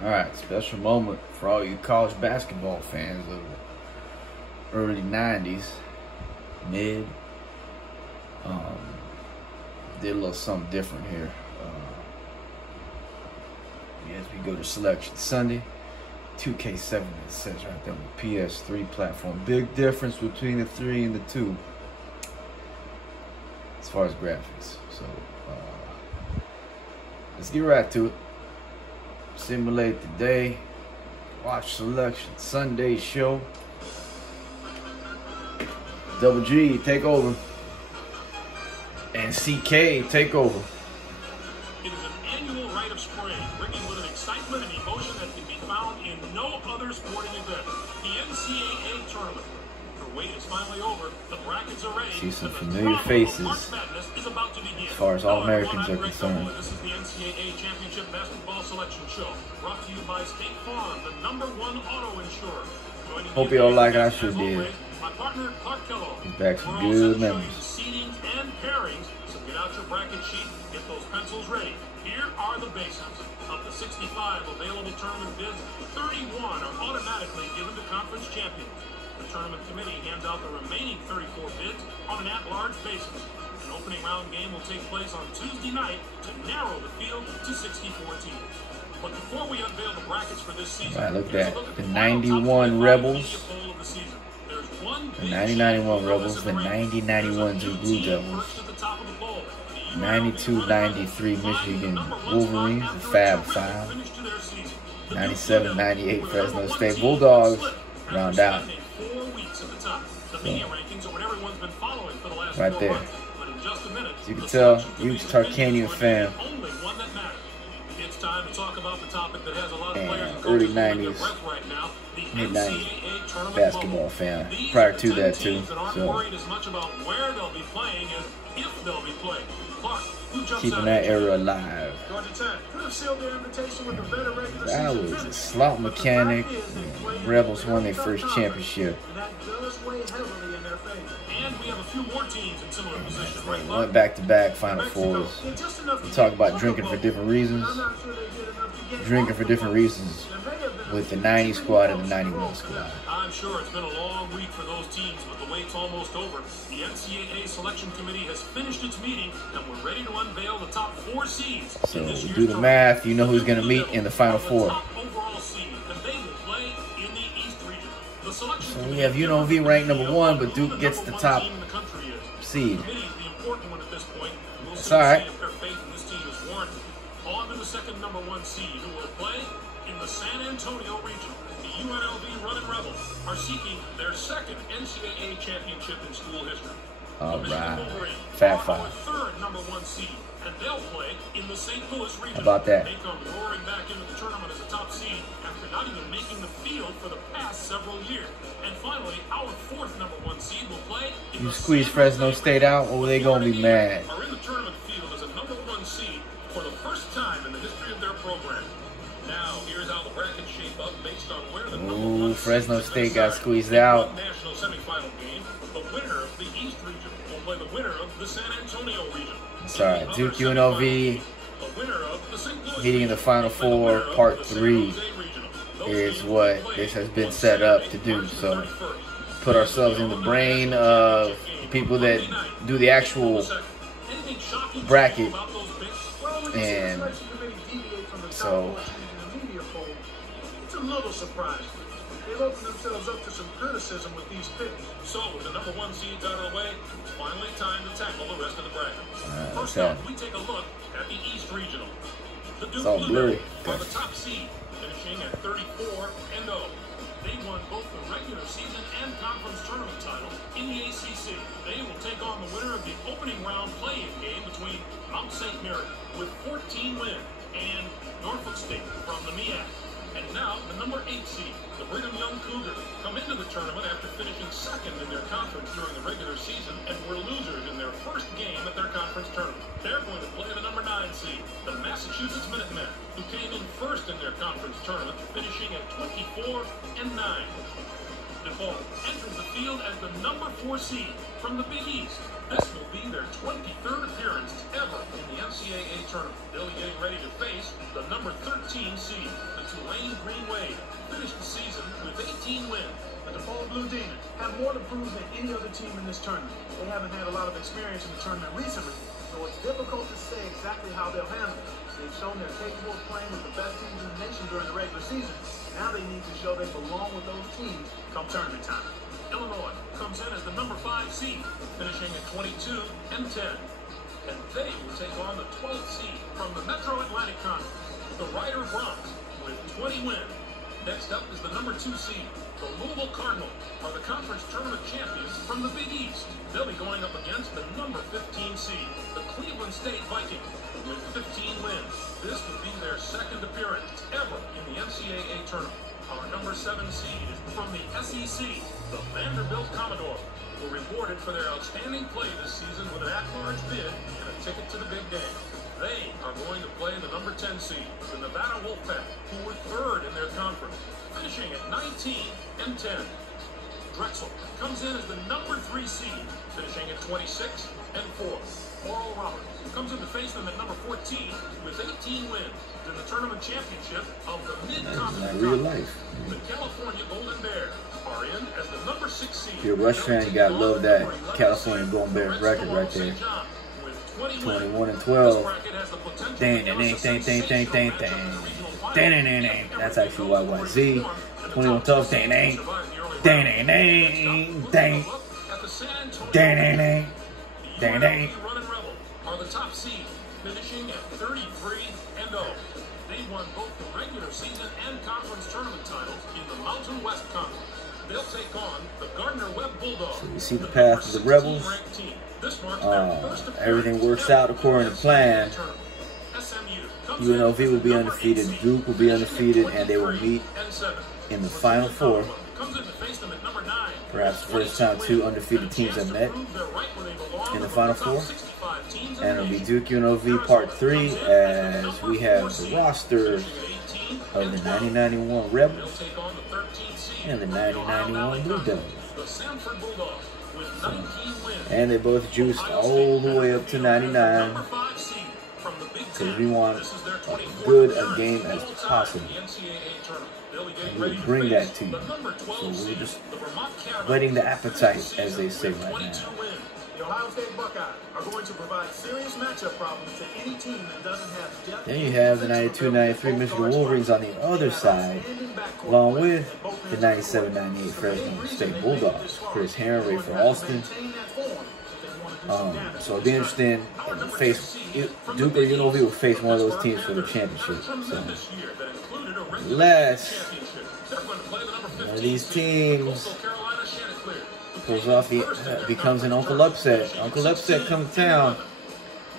All right, special moment for all you college basketball fans of the early 90s, mid. Did a little something different here. As we go to Selection Sunday, 2K7, it says right there on the PS3 platform. Big difference between the 3 and the 2 as far as graphics. So let's get right to it. Simulate the day. Watch Selection Sunday show. Double G, take over. And CK, take over. It is an annual rite of spring, bringing with it excitement and emotion that can be found in no other sporting event. The NCAA tournament. The wait is finally over. The brackets are ready. See some familiar faces as far as all Americans are concerned. This is the NCAA Championship Basketball Selection Show, brought to you by State Farm, the #1 auto insurer. Hope you all like it. I sure did. My partner, Clark Kello. He's back some good memories. Seedings and pairings, so get out your bracket sheet, get those pencils ready. Here are the basics. Of the 65 available tournament bids, 31 are automatically given to conference champions. The tournament committee hands out the remaining 34 bids on an at-large basis. An opening round game will take place on Tuesday night to narrow the field to 64 teams. But before we unveil the brackets for this season, look at that. The 91 Rebels. The 90-91 Rebels, the 90-91 Blue Devils, 92-93 Michigan Wolverines, the Fab Five, 97-98 Fresno State Bulldogs round out. Right there. As you can tell, huge Tarkanian fan. And early 90s, mid 90s basketball fan. Prior to that too. So keeping that era alive. I was a slot mechanic. Rebels won their first championship. Went back-to-back Final Fours. We talk about drinking for different reasons. Drinking for different reasons with the 90 squad and the 91 squad. I'm sure it's been a long week for those teams, but the wait's almost over. The NCAA Selection Committee has finished its meeting, and we're ready to unveil the top 4 seeds. So do the math. You know who's going to meet in the Final Four. So we have UNLV ranked #1, but Duke gets the top seed. It's all right. On to the second #1 seed, who will play in the San Antonio region. The UNLV Running Rebels are seeking their second NCAA championship in school history. All right. Fab Five. Third #1 seed, and they'll play in the St. Louis region. How about that? They come roaring back into the tournament as a top seed after not even making the field for the past several years. And finally, our fourth #1 seed will play in you squeeze Fresno State out, or they gonna be mad? Are in the tournament field as a #1 seed for the first time in the history of their program. Now, here's how the brackets shape up based on where the Ooh, Fresno State got squeezed out. National semifinal game. The winner of the East region will play the winner of the San Antonio region. Sorry, Duke UNLV meeting in the Final Four, Part 3 is what this has been set up to do. So put ourselves in the brain of the people that do the actual bracket, and so it's a little surprising. They've opened themselves up to some criticism with these picks. So with the #1 seeds out of the way, it's finally time to tackle the rest of the bracket. First up, we take a look at the East Regional. The Duke Blue Devils are the top seed, finishing at 34-0. They won both the regular season and conference tournament titles in the ACC. They will take on the winner of the opening round play-in game between Mount St. Mary with 14 wins and Norfolk State from the MEAC. And now the #8 seed, the Brigham Young Cougars, come into the tournament after finishing second in their conference during the regular season and were losers in their first game at their conference tournament. They're going to play the #9 seed, the Massachusetts Minutemen, who came in first in their conference tournament, finishing at 24-9. DePaul enters the field as the #4 seed from the Big East. This will be their 23rd appearance ever in the NCAA tournament. They'll be getting ready to face the #13 seed, the Tulane Dwayne Greenway finished the season with 18 wins. The DePaul Blue Demons have more to prove than any other team in this tournament. They haven't had a lot of experience in the tournament recently, so it's difficult to say exactly how they'll handle it. They've shown they're capable of playing with the best teams in the nation during the regular season. Now they need to show they belong with those teams come tournament time. Illinois comes in as the number 5 seed, finishing at 22-10. And they will take on the 12th seed from the Metro Atlantic Conference, the Rider Broncs, with 20 wins. Next up is the number 2 seed. The Louisville Cardinals are the conference tournament champions from the Big East. They'll be going up against the number 15 seed, the Cleveland State Vikings, with 15 wins. This would be their second appearance ever in the NCAA tournament. Our number 7 seed is from the SEC. The Vanderbilt Commodores were rewarded for their outstanding play this season with an at-large bid and a ticket to the big game. They are going to play the number 10 seed, the Nevada Wolfpack, who were 3rd in their conference, finishing at 19-10. Drexel comes in as the number 3 seed, finishing at 26-4. Oral Roberts comes in to face them at number 14 with 18 wins in the tournament championship of the Mid-Continent real life. The California Golden Bears are in as the number 6 seed. If you're a Rush fan, you gotta love that California Golden Bears record right there. 21-12. Dang. That's actually YYZ. 21-12. Dang. Are the top seed, finishing at 33-0. They won both the regular season and conference tournament titles in the Mountain West Conference. They'll take on the Gardner-Webb Bulldogs. So you see the path of the Rebels. Everything works out according to plan. UNLV will be undefeated, Duke will be undefeated, and they will meet in the Final Four. Perhaps the first time 2 undefeated teams have met in the Final Four. And it'll be Duke UNLV Part 3 as we have the roster of the 1991 Rebels and the 1991 Blue Devils. And they both juiced all the way up to 99 because we want as good a game as possible. And we'll bring that to you. So we're just whetting the appetite, as they say right now. The Ohio State Buckeyes are going to provide serious matchup problems to any team that doesn't have depth. Then you have the 92-93 Michigan Wolverines on the other side, along with the 97-98 Fresno State Bulldogs. Chris Henry for Austin. So it'll be interesting. Duke or UNLV will face one of those teams for the championship. So unless one of these teams pulls off becomes an Uncle Upset. Uncle Upset comes to town.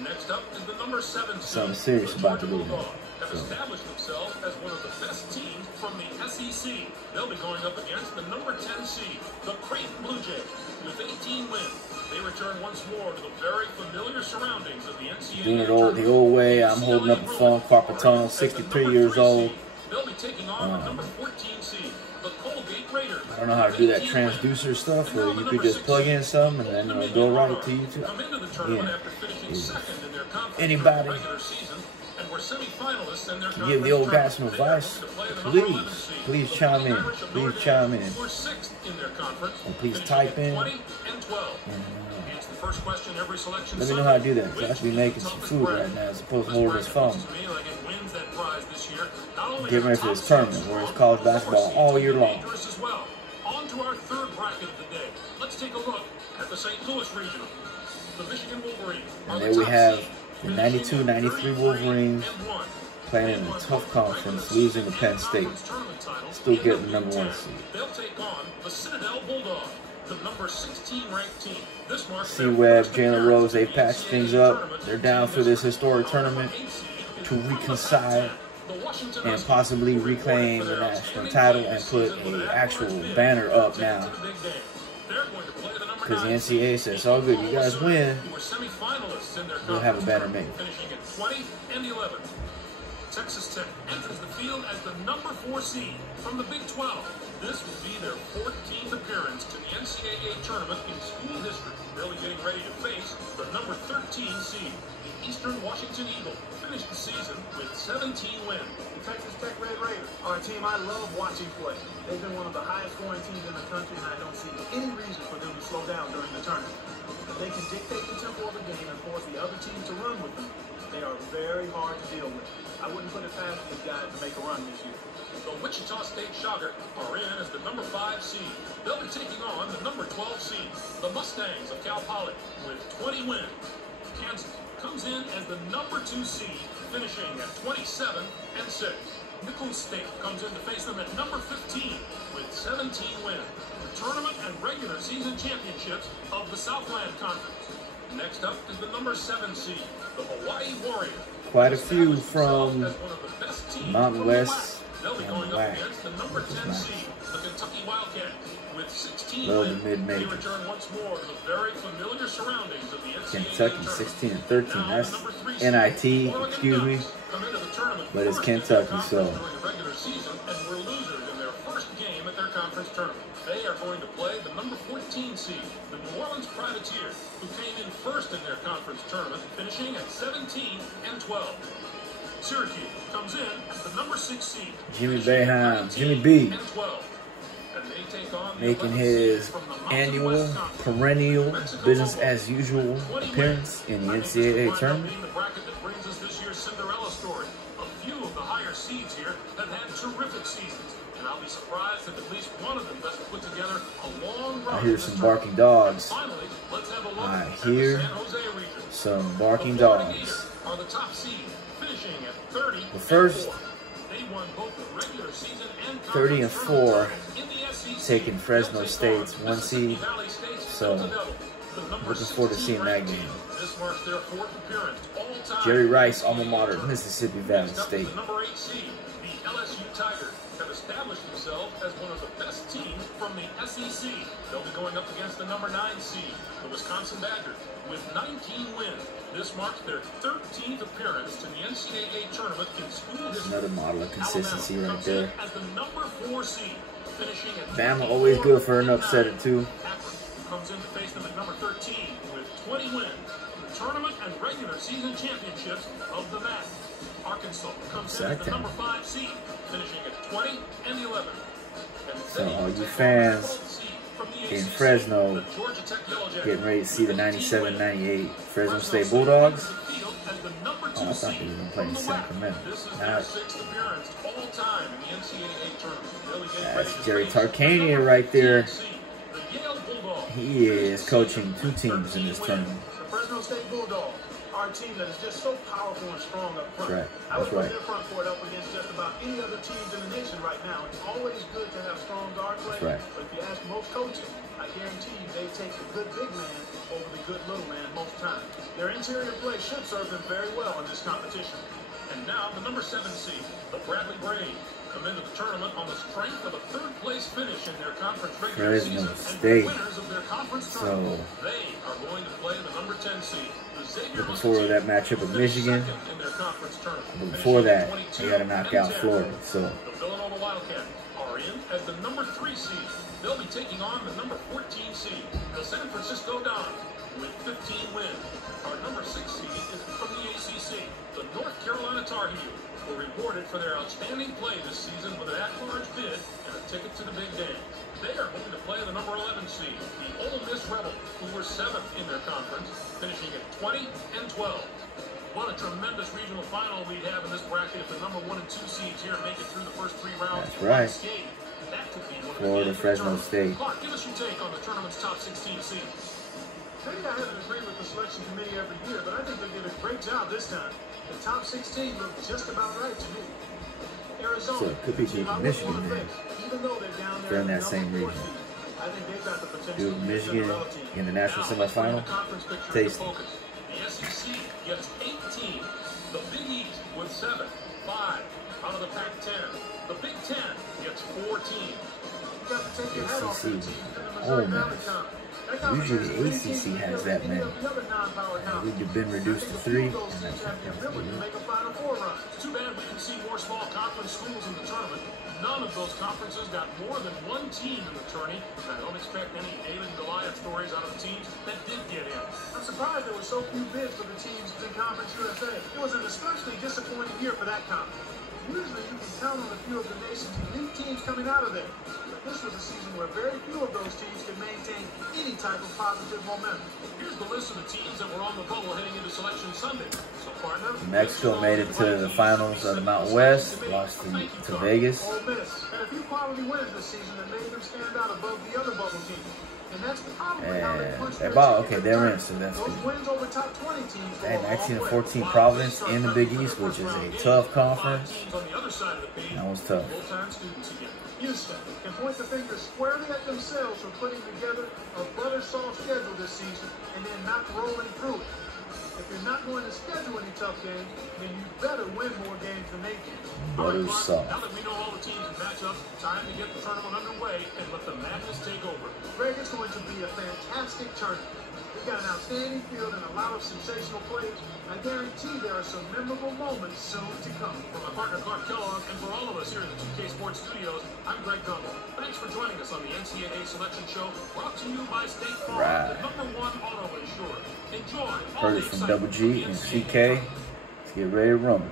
Next up is the number 7 something serious about to go down. Have established themselves as one of the best teams from the SEC. They'll be going up against the number 10 seed, the Creighton Blue Jays, with 18 wins. They return once more to the very familiar surroundings of the NCAA. Doing it the old way. I'm holding up the phone. Carpatone, 63 years old. They'll be taking on the number 14 seed, the Colgate Raiders. I don't know how to do that transducer stuff where you could just plug in some and then it'll go right to YouTube. Yeah. Anybody can give the old guys some advice, please chime in. Please chime in. And please type in. Let me know how to do that, because I should be making some food right now as opposed to holding this phone. Get ready for this tournament where it's college basketball all year long. On to our third bracket of the day. Let's take a look at the St. Louis Regional. The Michigan Wolverines. And there we have the 92-93 Wolverines playing in a tough conference, losing to Penn State. Still getting the number 1 seed. They'll take on the Citadel Bulldogs, the number 16 ranked team. C-Webb, Jalen Rose, they patched things up. They're down for this historic tournament to reconcile and possibly reclaim the national title and put an actual banner up now. Because the NCAA says, it's all good, you guys win, we'll have a banner made. Texas Tech enters the field as the number 4 seed from the Big 12. This will be their 14th appearance to the NCAA tournament in school history. They'll be getting ready to face the number 13 seed, the Eastern Washington Eagles. Finished the season with 17 wins. The Texas Tech Red Raiders Our team, I love watching play. They've been one of the highest scoring teams in the country, and I don't see any reason for them to slow down during the tournament. If they can dictate the tempo of the game and force the other team to run with them, they are very hard to deal with. I wouldn't put it past these guys to make a run this year. The Wichita State Shocker are in as the number 5 seed. They'll be taking on the number 12 seed, the Mustangs of Cal Poly, with 20 wins. Kansas comes in as the number 2 seed, finishing at 27-6. Nichols State comes in to face them at number 15 with 17 wins. The tournament and regular season championships of the Southland Conference. Next up is the number 7 seed, the Hawaii Warriors. Quite a few from Mountain West. They'll be going up against the number 10 seed, the Kentucky Wildcats, with 16 wins. They return once more to the very familiar surroundings of the NCAA Kentucky 16-13. That's NIT, excuse me. But it's Kentucky, so. During the regular season, and were losers in their first game at their conference tournament. They are going to play the number 14 seed, the New Orleans Privateers, who came in first in their conference tournament, finishing at 17-12. Syracuse comes in as the number 6 seed. Jimmy Boeheim, Jimmy B, making his annual, perennial, business as usual appearance in the NCAA tournament. The bracket that brings us this year's Cinderella story. A few of the higher seeds here have had terrific seasons, and I'll be surprised if at least one of them doesn't put together a long run. I hear some barking dogs. Finally, let's have a look I at hear the San Jose region. some barking dogs. Are the top seed, finishing at 30. The first They won both the regular season and 30-4, in the SEC. taking Fresno State's 1 seed. So, looking forward to seeing that game. This marks their 4th appearance all-time. Jerry Rice, alma mater, Mississippi Valley State. The number 8 seed, the LSU Tigers, have established themselves as one of the best teams from the SEC. They'll be going up against the number 9 seed, the Wisconsin Badgers, with 19 wins. This marks their 13th appearance to the NCAA tournament in school history. Another model of consistency right there. As the number 4 seed, finishing at Bama always good for an upset or two. Akron comes in to face them at number 13 with 20 wins. The tournament and regular season championships of the MAC. Arkansas comes in as the number 5 seed, finishing at 20-11. So all you fans in Fresno getting ready to see the 97-98 Fresno State Bulldogs. Oh, I thought they were going to play in Sacramento. That's Jerry Tarkanian right there. He is coaching 2 teams in this tournament. The Fresno State Bulldogs are a team that is just so powerful and strong up front. Right. I would put their front court up against just about any other teams in the nation right now. It's always good to have strong guard play. Right. But if you ask most coaches, I guarantee you they take the good big man over the good little man most times. Their interior play should serve them very well in this competition. And now the number 7 seed, the Bradley Braves, come into the tournament on the strength of a 3rd-place finish in their conference regular season State. and winners of their conference tournament. They are going to play the number 10 seed. Looking forward to that matchup with Michigan. But before that, they got to knock out Florida. So the Villanova Wildcats are in as the number 3 seed. They'll be taking on the number 14 seed, the San Francisco Dons, with 15 wins. Our number 6 seed is from the ACC. The North Carolina Tar Heels were rewarded for their outstanding play this season with an at-large bid and a ticket to the Big Dance. They are going to play the number 11 seed, the Ole Miss Rebels, who were 7th in their conference, finishing at 20-12. What a tremendous regional final we'd have in this bracket if the number 1 and 2 seeds here make it through the first 3 rounds. That's right. That could be one of Florida, Fresno State. Clark, give us your take on the tournament's top 16 seeds. Maybe I haven't agreed with the selection committee every year, but I think they did a great job this time. The top 16 look just about right to me. Arizona, so it could be good for Michigan then. Even though they're down there they're in that same region. I think they've got the potential Dude, Michigan in the national semifinal. Tasty. The SEC gets 18. The Big East with 7, 5 out of the Pac-10. The Big 10 gets 14. SEC. Oh man. Usually the ACC has that many. We've been reduced to 3. And that's Too bad we didn't see more small conference schools in the tournament. None of those conferences got more than 1 team in the tourney, and I don't expect any David and Goliath stories out of the teams that did get in. I'm surprised there were so few bids for the teams in Conference USA. It was an especially disappointing year for that conference. Usually you can count on a few of the nation's elite teams coming out of there. But this was a season where very few of those teams could maintain any type of positive momentum. Here's the list of the teams that were on the bubble heading into Selection Sunday. So, partner, Mexico made it to the finals of the Mountain West, lost to Vegas. Ole Miss had a few quality wins this season that made them stand out above the other bubble teams. And that's probably how they pushed their okay, they're in, so that's those good. wins over top 20 teams. And 19-14 Providence in the Big East, which is a tough conference. That was tough. Houston can point the finger squarely at themselves for putting together a butter soft schedule this season and then not rolling through it. If you're not going to schedule any tough games, then you better win more games than they can. Butter soft. Now that we know all the teams and matchups, time to get the tournament underway and let the madness take over. Greg, it's going to be a fantastic tournament. We've got an outstanding field and a lot of sensational players. I guarantee there are some memorable moments soon to come. For my partner Clark Kellogg and for all of us here in the 2K Sports Studios, I'm Greg Gumbel. Thanks for joining us on the NCAA Selection Show, brought to you by State Farm, the #1 auto insurer. Enjoy all Heard the it from excitement Double G and CK. Let's get ready to rumble.